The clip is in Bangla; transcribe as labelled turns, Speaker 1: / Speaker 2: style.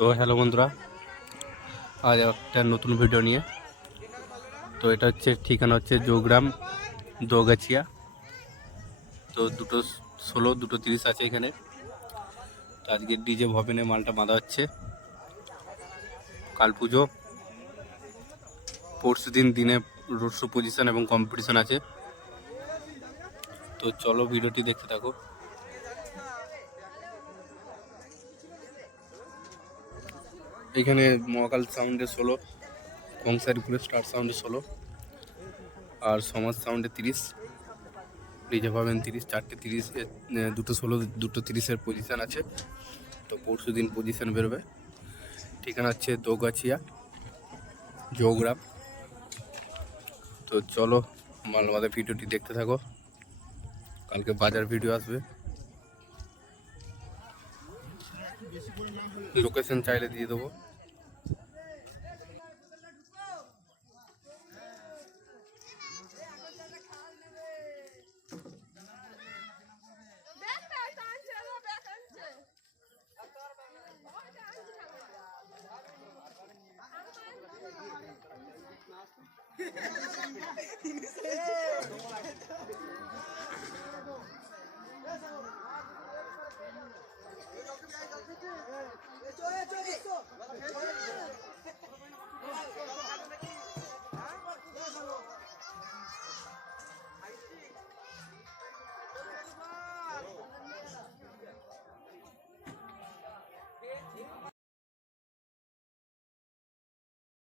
Speaker 1: তো হ্যালো বন্ধুরা, আজ একটা নতুন ভিডিও নিয়ে। তো এটা হচ্ছে ঠিকানা হচ্ছে জোগ্রাম, দোগাছিয়া। তো দুটো ষোলো, দুটো তিরিশ আছে এখানে। তো আজকে ডিজে ভবেনে মালটা বাঁধা হচ্ছে। কাল পুজো। পরশু দিন দিনে রোড শো পজিশন এবং কম্পিটিশন আছে। তো চলো ভিডিওটি দেখতে থাকো। এখানে মহাকাল সাউন্ডে ষোলো কংসারিপুরে স্টার সাউন্ডে ষোলো, আর সমাজ সাউন্ডে তিরিশ, রিজার্ভ পাবেন তিরিশ, চারটে তিরিশ দুটো ষোলো, দুটো তিরিশের পজিশান আছে। তো পরশু দিন পজিশান বেরোবে। ঠিকানা হচ্ছে দোগাছিয়া, জোগ্রাম। তো চলো মালবাদে ভিডিওটি দেখতে থাকো। কালকে বাজার ভিডিও আসবে। लोकेशन चाहले दिए तो देव